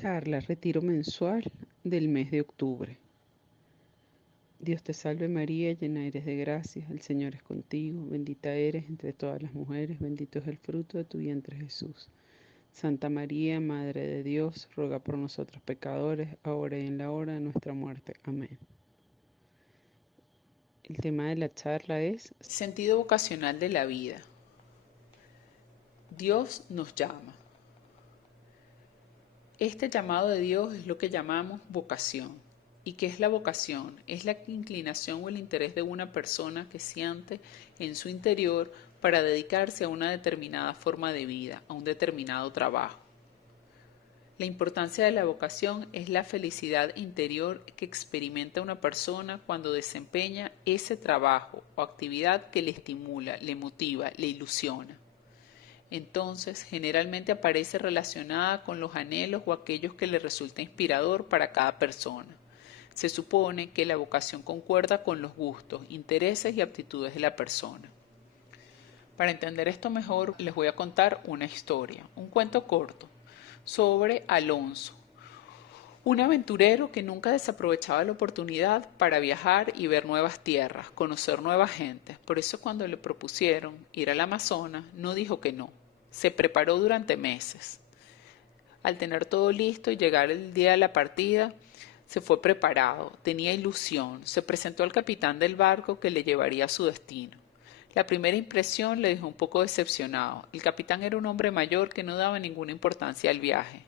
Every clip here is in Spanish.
Charla, retiro mensual del mes de octubre. Dios te salve María, llena eres de gracia, el Señor es contigo, bendita eres entre todas las mujeres, bendito es el fruto de tu vientre Jesús. Santa María, Madre de Dios, ruega por nosotros pecadores, ahora y en la hora de nuestra muerte. Amén. El tema de la charla es Sentido vocacional de la vida. Dios nos llama. Este llamado de Dios es lo que llamamos vocación. ¿Y qué es la vocación? Es la inclinación o el interés de una persona que siente en su interior para dedicarse a una determinada forma de vida, a un determinado trabajo. La importancia de la vocación es la felicidad interior que experimenta una persona cuando desempeña ese trabajo o actividad que le estimula, le motiva, le ilusiona. Entonces, generalmente aparece relacionada con los anhelos o aquellos que le resulta inspirador para cada persona. Se supone que la vocación concuerda con los gustos, intereses y aptitudes de la persona. Para entender esto mejor, les voy a contar una historia, un cuento corto, sobre Alonso, un aventurero que nunca desaprovechaba la oportunidad para viajar y ver nuevas tierras, conocer nuevas gentes. Por eso cuando le propusieron ir al Amazonas, no dijo que no. Se preparó durante meses. Al tener todo listo y llegar el día de la partida, se fue preparado, tenía ilusión, se presentó al capitán del barco que le llevaría a su destino. La primera impresión le dejó un poco decepcionado. El capitán era un hombre mayor que no daba ninguna importancia al viaje,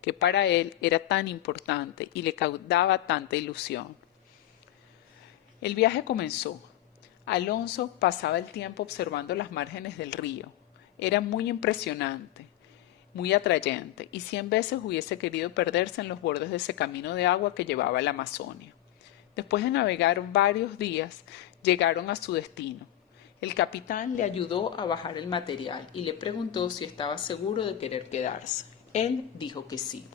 que para él era tan importante y le causaba tanta ilusión. El viaje comenzó. Alonso pasaba el tiempo observando las márgenes del río. Era muy impresionante, muy atrayente, y 100 veces hubiese querido perderse en los bordes de ese camino de agua que llevaba a la Amazonia. Después de navegar varios días, llegaron a su destino. El capitán le ayudó a bajar el material y le preguntó si estaba seguro de querer quedarse. Él dijo que sí.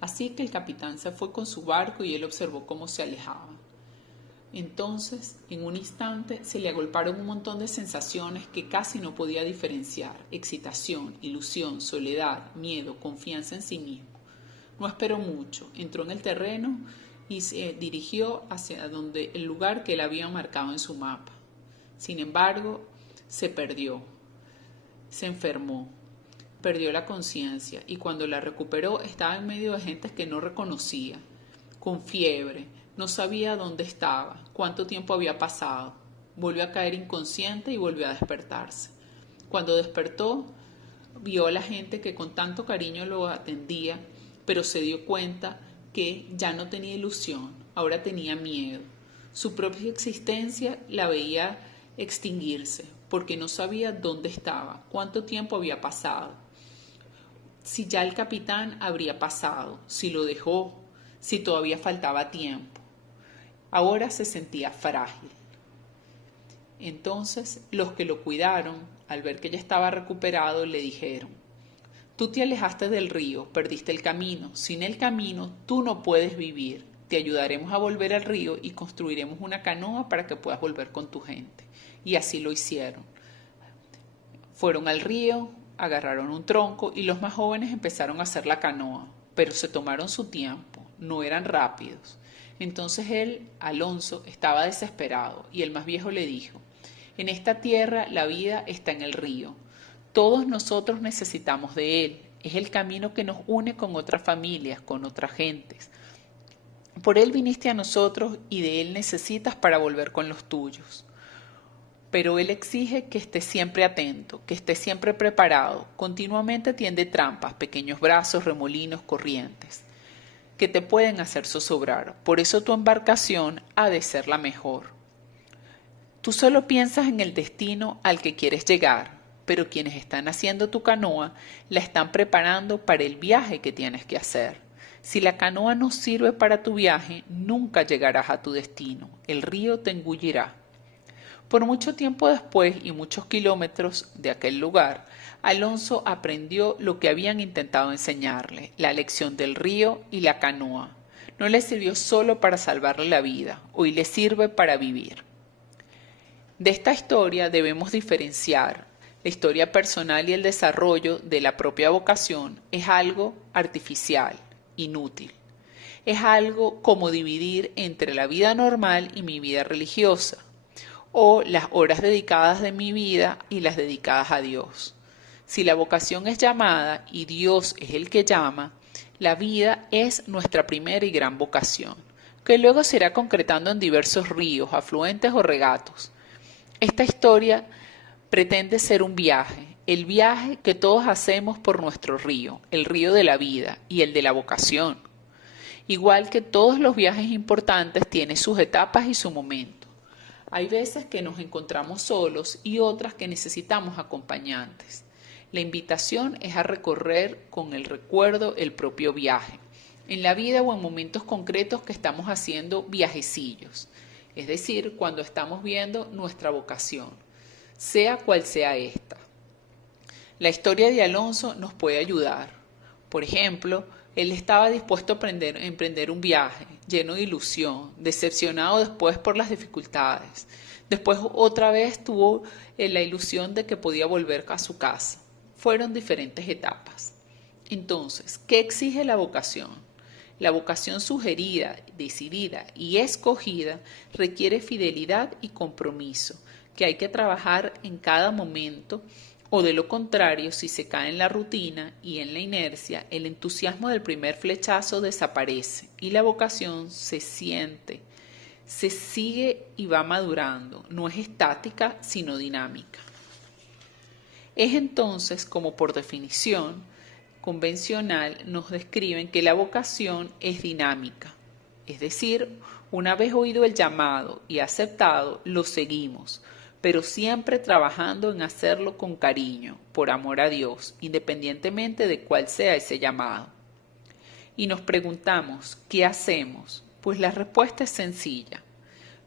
Así que el capitán se fue con su barco y él observó cómo se alejaba. Entonces, en un instante, se le agolparon un montón de sensaciones que casi no podía diferenciar: excitación, ilusión, soledad, miedo, confianza en sí mismo. No esperó mucho, entró en el terreno y se dirigió hacia donde el lugar que él había marcado en su mapa. Sin embargo, se perdió, se enfermó, perdió la conciencia y cuando la recuperó estaba en medio de gente que no reconocía, con fiebre, no sabía dónde estaba, cuánto tiempo había pasado. Volvió a caer inconsciente y volvió a despertarse. Cuando despertó, vio a la gente que con tanto cariño lo atendía, pero se dio cuenta que ya no tenía ilusión, ahora tenía miedo. Su propia existencia la veía extinguirse, porque no sabía dónde estaba, cuánto tiempo había pasado, si ya el capitán habría pasado, si lo dejó, si todavía faltaba tiempo. Ahora se sentía frágil. Entonces los que lo cuidaron, al ver que ya estaba recuperado, le dijeron: tú te alejaste del río, perdiste el camino, sin el camino tú no puedes vivir. Te ayudaremos a volver al río y construiremos una canoa para que puedas volver con tu gente. Y así lo hicieron. Fueron al río, agarraron un tronco y los más jóvenes empezaron a hacer la canoa, pero se tomaron su tiempo, no eran rápidos. Entonces él, Alonso, estaba desesperado y el más viejo le dijo: en esta tierra la vida está en el río. Todos nosotros necesitamos de él. Es el camino que nos une con otras familias, con otras gentes. Por él viniste a nosotros y de él necesitas para volver con los tuyos. Pero él exige que estés siempre atento, que estés siempre preparado. Continuamente tiende trampas, pequeños brazos, remolinos, corrientes, que te pueden hacer zozobrar. Por eso tu embarcación ha de ser la mejor. Tú solo piensas en el destino al que quieres llegar, pero quienes están haciendo tu canoa la están preparando para el viaje que tienes que hacer. Si la canoa no sirve para tu viaje, nunca llegarás a tu destino. El río te engullirá. Por mucho tiempo después y muchos kilómetros de aquel lugar, Alonso aprendió lo que habían intentado enseñarle, la lección del río y la canoa. No le sirvió solo para salvarle la vida, hoy le sirve para vivir. De esta historia debemos diferenciar La historia personal y el desarrollo de la propia vocación es algo artificial, inútil. Es algo como dividir entre la vida normal y mi vida religiosa, o las horas dedicadas de mi vida y las dedicadas a Dios. Si la vocación es llamada y Dios es el que llama, la vida es nuestra primera y gran vocación, que luego se irá concretando en diversos ríos, afluentes o regatos. Esta historia pretende ser un viaje, el viaje que todos hacemos por nuestro río, el río de la vida y el de la vocación. Igual que todos los viajes importantes, tiene sus etapas y su momento. Hay veces que nos encontramos solos y otras que necesitamos acompañantes. La invitación es a recorrer con el recuerdo el propio viaje, en la vida o en momentos concretos que estamos haciendo viajecillos, es decir, cuando estamos viendo nuestra vocación, sea cual sea esta. La historia de Alonso nos puede ayudar. Por ejemplo, él estaba dispuesto a emprender un viaje, lleno de ilusión, decepcionado después por las dificultades. Después otra vez tuvo la ilusión de que podía volver a su casa. Fueron diferentes etapas. Entonces, ¿qué exige la vocación? La vocación sugerida, decidida y escogida requiere fidelidad y compromiso, que hay que trabajar en cada momento, o de lo contrario, si se cae en la rutina y en la inercia, el entusiasmo del primer flechazo desaparece y la vocación se siente, se sigue y va madurando, no es estática sino dinámica. Es entonces como por definición convencional nos describen que la vocación es dinámica, es decir, una vez oído el llamado y aceptado, lo seguimos, pero siempre trabajando en hacerlo con cariño, por amor a Dios, independientemente de cuál sea ese llamado. Y nos preguntamos, ¿qué hacemos? Pues la respuesta es sencilla,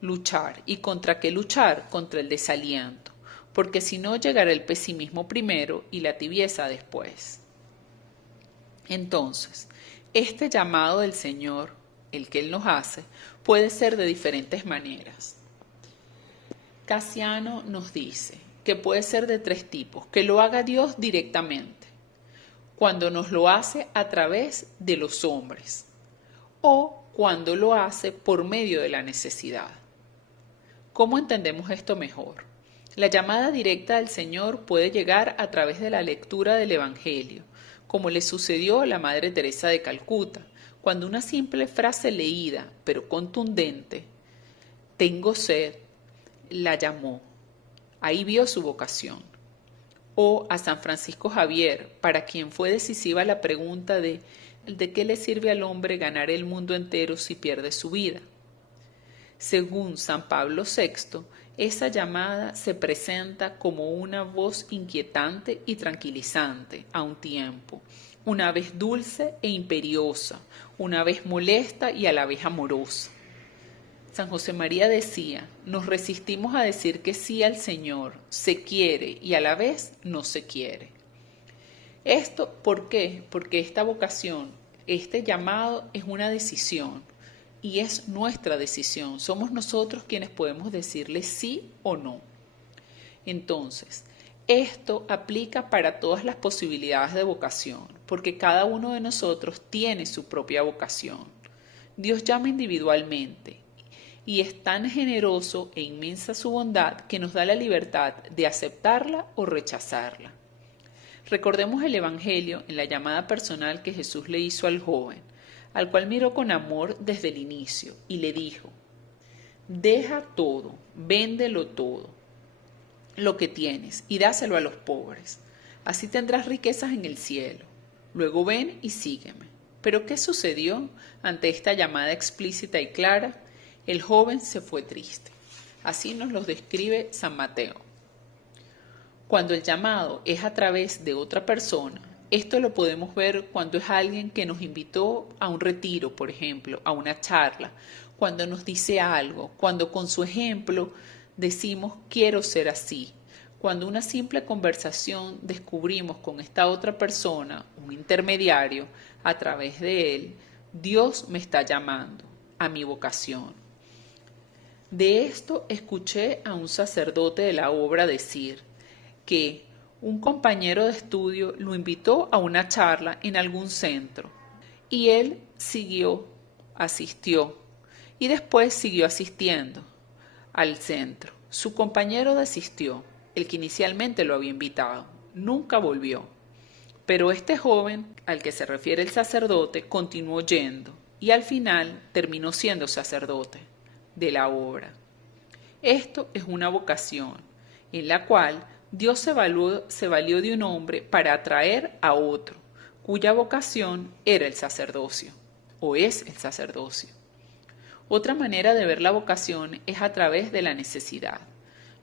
luchar. ¿Y contra qué luchar? Contra el desaliento, porque si no llegará el pesimismo primero y la tibieza después. Entonces, este llamado del Señor, el que Él nos hace, puede ser de diferentes maneras. Casiano nos dice que puede ser de tres tipos, que lo haga Dios directamente, cuando nos lo hace a través de los hombres, o cuando lo hace por medio de la necesidad. ¿Cómo entendemos esto mejor? La llamada directa del Señor puede llegar a través de la lectura del Evangelio, como le sucedió a la Madre Teresa de Calcuta, cuando una simple frase leída, pero contundente, tengo sed, la llamó. Ahí vio su vocación. O a San Francisco Javier, para quien fue decisiva la pregunta ¿de qué le sirve al hombre ganar el mundo entero si pierde su vida? Según San Pablo VI, esa llamada se presenta como una voz inquietante y tranquilizante a un tiempo, una vez dulce e imperiosa, una vez molesta y a la vez amorosa. San José María decía, nos resistimos a decir que sí al Señor, se quiere y a la vez no se quiere. ¿Esto por qué? Porque esta vocación, este llamado es una decisión y es nuestra decisión. Somos nosotros quienes podemos decirle sí o no. Entonces, esto aplica para todas las posibilidades de vocación, porque cada uno de nosotros tiene su propia vocación. Dios llama individualmente y es tan generoso e inmensa su bondad que nos da la libertad de aceptarla o rechazarla. Recordemos el Evangelio en la llamada personal que Jesús le hizo al joven, al cual miró con amor desde el inicio y le dijo, deja todo, véndelo todo, lo que tienes y dáselo a los pobres, así tendrás riquezas en el cielo. Luego ven y sígueme. ¿Pero qué sucedió ante esta llamada explícita y clara? El joven se fue triste. Así nos lo describe San Mateo. Cuando el llamado es a través de otra persona, esto lo podemos ver cuando es alguien que nos invitó a un retiro, por ejemplo, a una charla, cuando nos dice algo, cuando con su ejemplo decimos quiero ser así, cuando una simple conversación descubrimos con esta otra persona, un intermediario, a través de él, Dios me está llamando a mi vocación. De esto escuché a un sacerdote de la obra decir que Un compañero de estudio lo invitó a una charla en algún centro y él asistió y después siguió asistiendo al centro. Su compañero desistió, el que inicialmente lo había invitado. Nunca volvió. Pero este joven, al que se refiere el sacerdote, continuó yendo y al final terminó siendo sacerdote de la obra. Esto es una vocación en la cual Dios se valió de un hombre para atraer a otro, cuya vocación era el sacerdocio, o es el sacerdocio. Otra manera de ver la vocación es a través de la necesidad.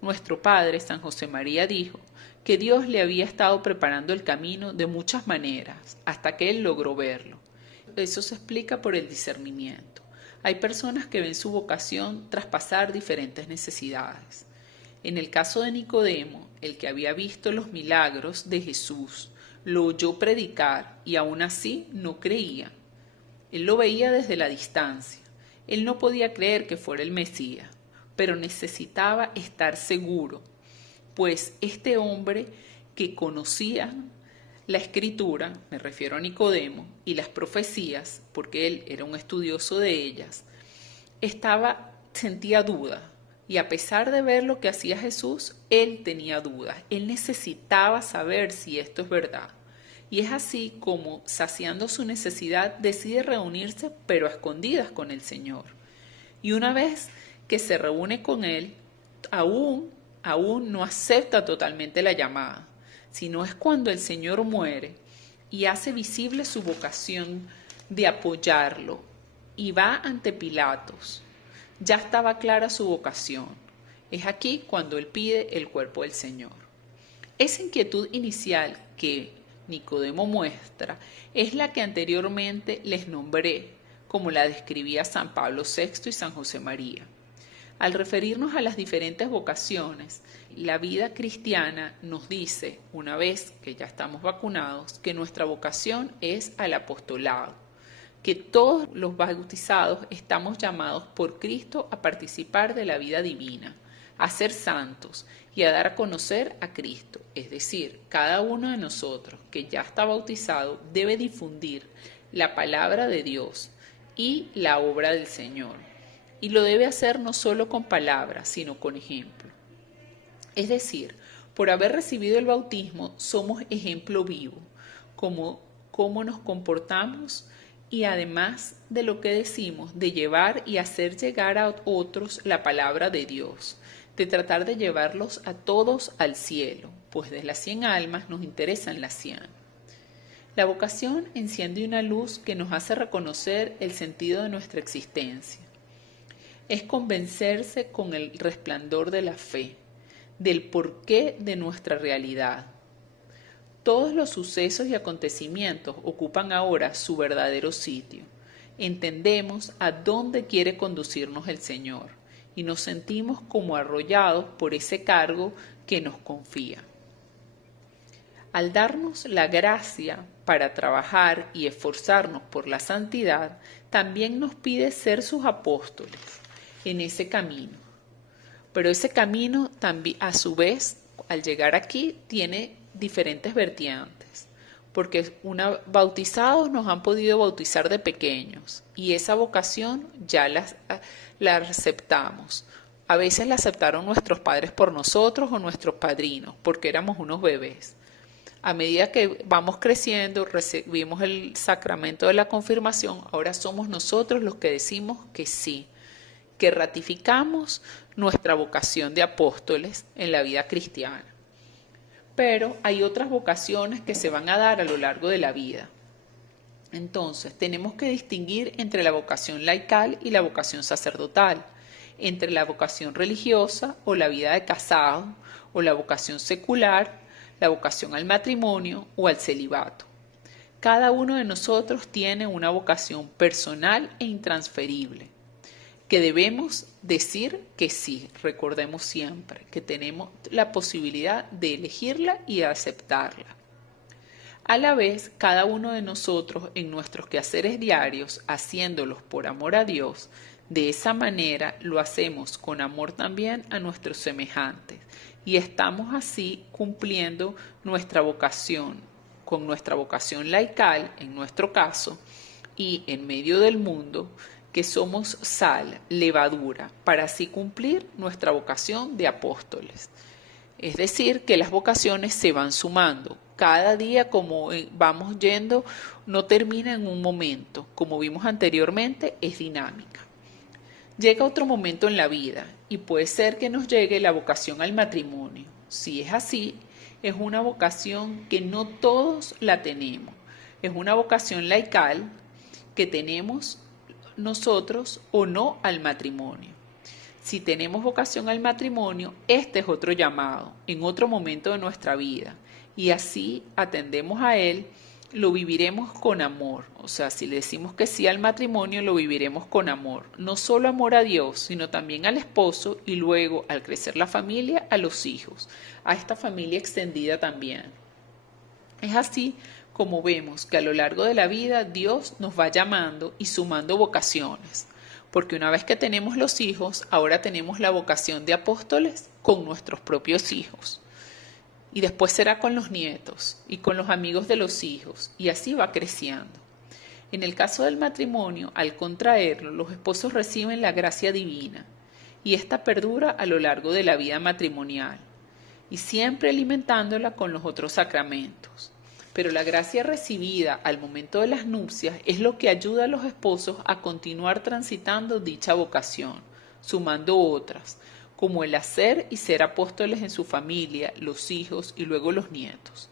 Nuestro padre, San José María, dijo que Dios le había estado preparando el camino de muchas maneras hasta que él logró verlo. Eso se explica por el discernimiento. Hay personas que ven su vocación tras pasar diferentes necesidades. En el caso de Nicodemo, el que había visto los milagros de Jesús, lo oyó predicar y aún así no creía. Él lo veía desde la distancia. Él no podía creer que fuera el Mesías, pero necesitaba estar seguro, pues este hombre que conocía la Escritura, me refiero a Nicodemo, y las profecías, porque él era un estudioso de ellas, sentía duda. Y a pesar de ver lo que hacía Jesús, él tenía dudas. Él necesitaba saber si esto es verdad. Y es así como, saciando su necesidad, decide reunirse, pero a escondidas con el Señor. Y una vez que se reúne con Él, aún no acepta totalmente la llamada, sino es cuando el Señor muere y hace visible su vocación de apoyarlo y va ante Pilatos. Ya estaba clara su vocación. Es aquí cuando Él pide el cuerpo del Señor. Esa inquietud inicial que Nicodemo muestra es la que anteriormente les nombré, como la describía San Pablo VI y San José María. Al referirnos a las diferentes vocaciones, la vida cristiana nos dice, una vez que ya estamos vacunados, que nuestra vocación es al apostolado, que todos los bautizados estamos llamados por Cristo a participar de la vida divina, a ser santos y a dar a conocer a Cristo. Es decir, cada uno de nosotros que ya está bautizado debe difundir la palabra de Dios y la obra del Señor. Y lo debe hacer no solo con palabras, sino con ejemplo. Es decir, por haber recibido el bautismo, somos ejemplo vivo, cómo nos comportamos y además de lo que decimos, de llevar y hacer llegar a otros la palabra de Dios, de tratar de llevarlos a todos al cielo, pues de las 100 almas nos interesan las 100. La vocación enciende una luz que nos hace reconocer el sentido de nuestra existencia. Es convencerse con el resplandor de la fe, del porqué de nuestra realidad. Todos los sucesos y acontecimientos ocupan ahora su verdadero sitio. Entendemos a dónde quiere conducirnos el Señor y nos sentimos como arrollados por ese cargo que nos confía. Al darnos la gracia para trabajar y esforzarnos por la santidad, también nos pide ser sus apóstoles en ese camino. Pero ese camino también, a su vez, al llegar aquí, tiene diferentes vertientes, porque bautizados nos han podido bautizar de pequeños y esa vocación ya la aceptamos. A veces la aceptaron nuestros padres por nosotros o nuestros padrinos, porque éramos unos bebés. A medida que vamos creciendo, recibimos el sacramento de la confirmación, ahora somos nosotros los que decimos que sí, que ratificamos nuestra vocación de apóstoles en la vida cristiana. Pero hay otras vocaciones que se van a dar a lo largo de la vida. Entonces, tenemos que distinguir entre la vocación laical y la vocación sacerdotal, entre la vocación religiosa o la vida de casado, o la vocación secular, la vocación al matrimonio o al celibato. Cada uno de nosotros tiene una vocación personal e intransferible, que debemos decir que sí, recordemos siempre que tenemos la posibilidad de elegirla y de aceptarla. A la vez, cada uno de nosotros en nuestros quehaceres diarios, haciéndolos por amor a Dios, de esa manera lo hacemos con amor también a nuestros semejantes y estamos así cumpliendo nuestra vocación, con nuestra vocación laical, en nuestro caso, y en medio del mundo, que somos sal, levadura, para así cumplir nuestra vocación de apóstoles. Es decir, que las vocaciones se van sumando. Cada día como vamos yendo no termina en un momento. Como vimos anteriormente, es dinámica. Llega otro momento en la vida y puede ser que nos llegue la vocación al matrimonio. Si es así, es una vocación que no todos la tenemos. Es una vocación laical que tenemos nosotros o no al matrimonio. Si tenemos vocación al matrimonio, este es otro llamado, en otro momento de nuestra vida, y así atendemos a él, lo viviremos con amor. O sea, si le decimos que sí al matrimonio, lo viviremos con amor. No solo amor a Dios, sino también al esposo y luego, al crecer la familia, a los hijos, a esta familia extendida también. Es así como vemos que a lo largo de la vida Dios nos va llamando y sumando vocaciones. Porque una vez que tenemos los hijos, ahora tenemos la vocación de apóstoles con nuestros propios hijos. Y después será con los nietos y con los amigos de los hijos, y así va creciendo. En el caso del matrimonio, al contraerlo, los esposos reciben la gracia divina, y esta perdura a lo largo de la vida matrimonial, y siempre alimentándola con los otros sacramentos. Pero la gracia recibida al momento de las nupcias es lo que ayuda a los esposos a continuar transitando dicha vocación, sumando otras, como el hacer y ser apóstoles en su familia, los hijos y luego los nietos.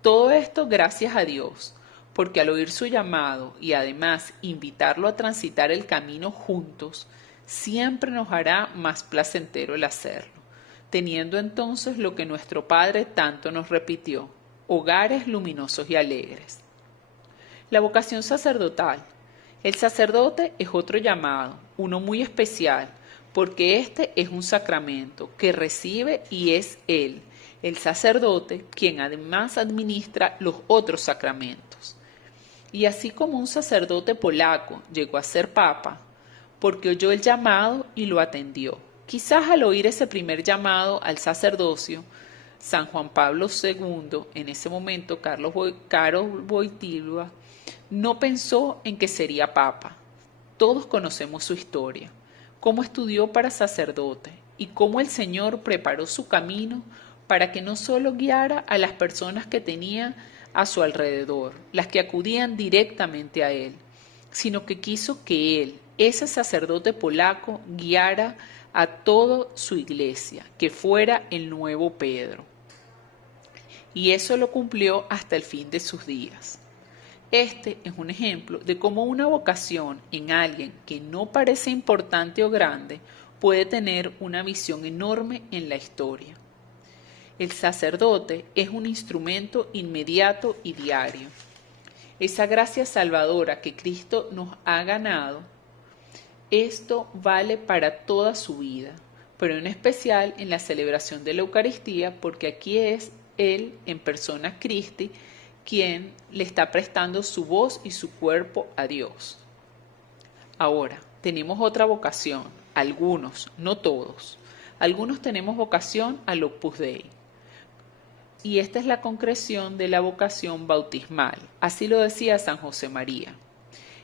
Todo esto gracias a Dios, porque al oír su llamado y además invitarlo a transitar el camino juntos, siempre nos hará más placentero el hacerlo, teniendo entonces lo que nuestro Padre tanto nos repitió: hogares luminosos y alegres. La vocación sacerdotal. El sacerdote es otro llamado, uno muy especial, porque este es un sacramento que recibe y es él, el sacerdote, quien además administra los otros sacramentos. Y así como un sacerdote polaco llegó a ser papa, porque oyó el llamado y lo atendió. Quizás al oír ese primer llamado al sacerdocio, San Juan Pablo II, en ese momento Karol Wojtyła, no pensó en que sería papa. Todos conocemos su historia, cómo estudió para sacerdote y cómo el Señor preparó su camino para que no solo guiara a las personas que tenía a su alrededor, las que acudían directamente a él, sino que quiso que él, ese sacerdote polaco, guiara a toda su iglesia, que fuera el nuevo Pedro. Y eso lo cumplió hasta el fin de sus días. Este es un ejemplo de cómo una vocación en alguien que no parece importante o grande puede tener una visión enorme en la historia. El sacerdote es un instrumento inmediato y diario. Esa gracia salvadora que Cristo nos ha ganado, esto vale para toda su vida, pero en especial en la celebración de la Eucaristía, porque aquí es Él, en persona Christi, quien le está prestando su voz y su cuerpo a Dios. Ahora, tenemos otra vocación, algunos, no todos. Algunos tenemos vocación al Opus Dei. Y esta es la concreción de la vocación bautismal, así lo decía San José María.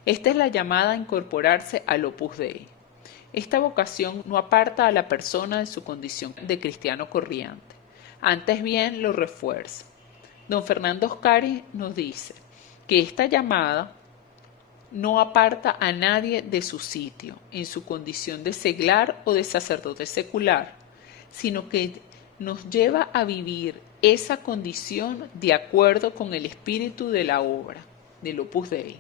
Esta es la llamada a incorporarse al Opus Dei. Esta vocación no aparta a la persona de su condición de cristiano corriente. Antes bien lo refuerza. Don Fernando Oscari nos dice que esta llamada no aparta a nadie de su sitio, en su condición de seglar o de sacerdote secular, sino que nos lleva a vivir esa condición de acuerdo con el espíritu de la obra, del Opus Dei,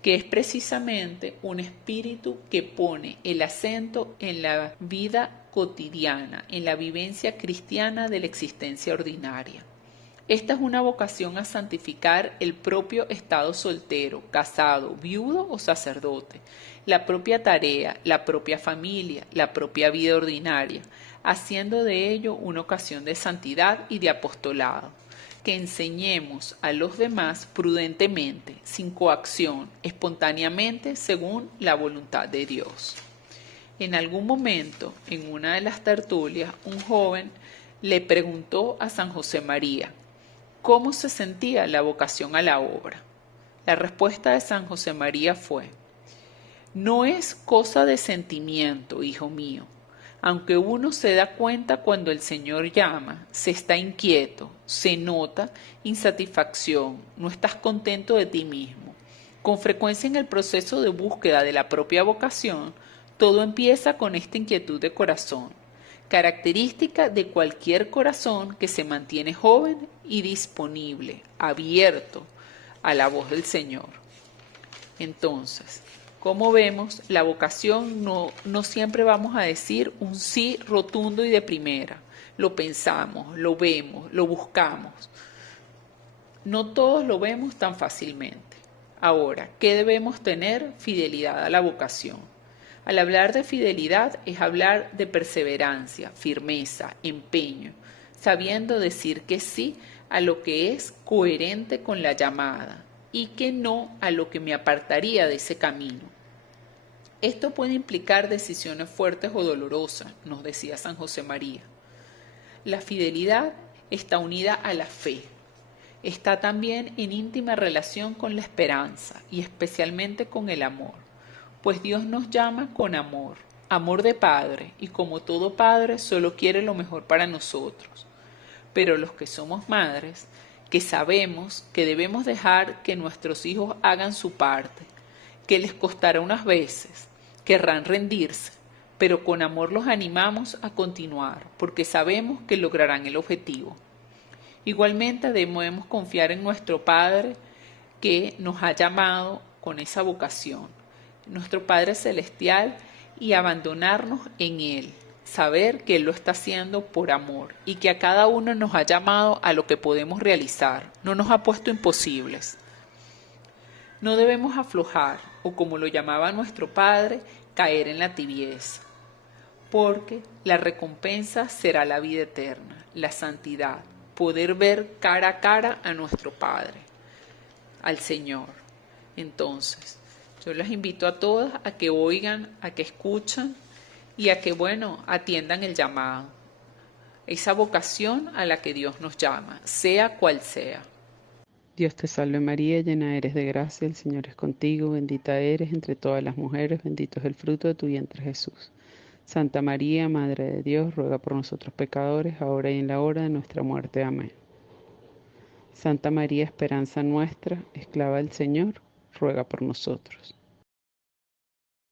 que es precisamente un espíritu que pone el acento en la vida cotidiana, en la vivencia cristiana de la existencia ordinaria. Esta es una vocación a santificar el propio estado soltero, casado, viudo o sacerdote, la propia tarea, la propia familia, la propia vida ordinaria, haciendo de ello una ocasión de santidad y de apostolado. Que enseñemos a los demás prudentemente, sin coacción, espontáneamente, según la voluntad de Dios. En algún momento, en una de las tertulias, un joven le preguntó a San José María cómo se sentía la vocación a la obra. La respuesta de San José María fue: no es cosa de sentimiento, hijo mío. Aunque uno se da cuenta cuando el Señor llama, se está inquieto, se nota insatisfacción, no estás contento de ti mismo. Con frecuencia en el proceso de búsqueda de la propia vocación, todo empieza con esta inquietud de corazón, característica de cualquier corazón que se mantiene joven y disponible, abierto a la voz del Señor. Entonces, como vemos, la vocación no siempre vamos a decir un sí rotundo y de primera. Lo pensamos, lo vemos, lo buscamos. No todos lo vemos tan fácilmente. Ahora, ¿qué debemos tener? Fidelidad a la vocación. Al hablar de fidelidad es hablar de perseverancia, firmeza, empeño, sabiendo decir que sí a lo que es coherente con la llamada y que no a lo que me apartaría de ese camino. Esto puede implicar decisiones fuertes o dolorosas, nos decía San José María. La fidelidad está unida a la fe. Está también en íntima relación con la esperanza y especialmente con el amor, pues Dios nos llama con amor, amor de padre, y como todo padre solo quiere lo mejor para nosotros. Pero los que somos madres, que sabemos que debemos dejar que nuestros hijos hagan su parte, que les costará unas veces, querrán rendirse, pero con amor los animamos a continuar, porque sabemos que lograrán el objetivo. Igualmente debemos confiar en nuestro Padre que nos ha llamado con esa vocación, nuestro Padre Celestial, y abandonarnos en Él, saber que Él lo está haciendo por amor y que a cada uno nos ha llamado a lo que podemos realizar, no nos ha puesto imposibles. No debemos aflojar, o como lo llamaba nuestro Padre, caer en la tibieza, porque la recompensa será la vida eterna, la santidad, poder ver cara a cara a nuestro Padre, al Señor. Entonces, yo las invito a todas a que oigan, a que escuchen y a que, atiendan el llamado, esa vocación a la que Dios nos llama, sea cual sea. Dios te salve María, llena eres de gracia, el Señor es contigo, bendita eres entre todas las mujeres, bendito es el fruto de tu vientre Jesús. Santa María, Madre de Dios, ruega por nosotros pecadores, ahora y en la hora de nuestra muerte. Amén. Santa María, esperanza nuestra, esclava del Señor, ruega por nosotros.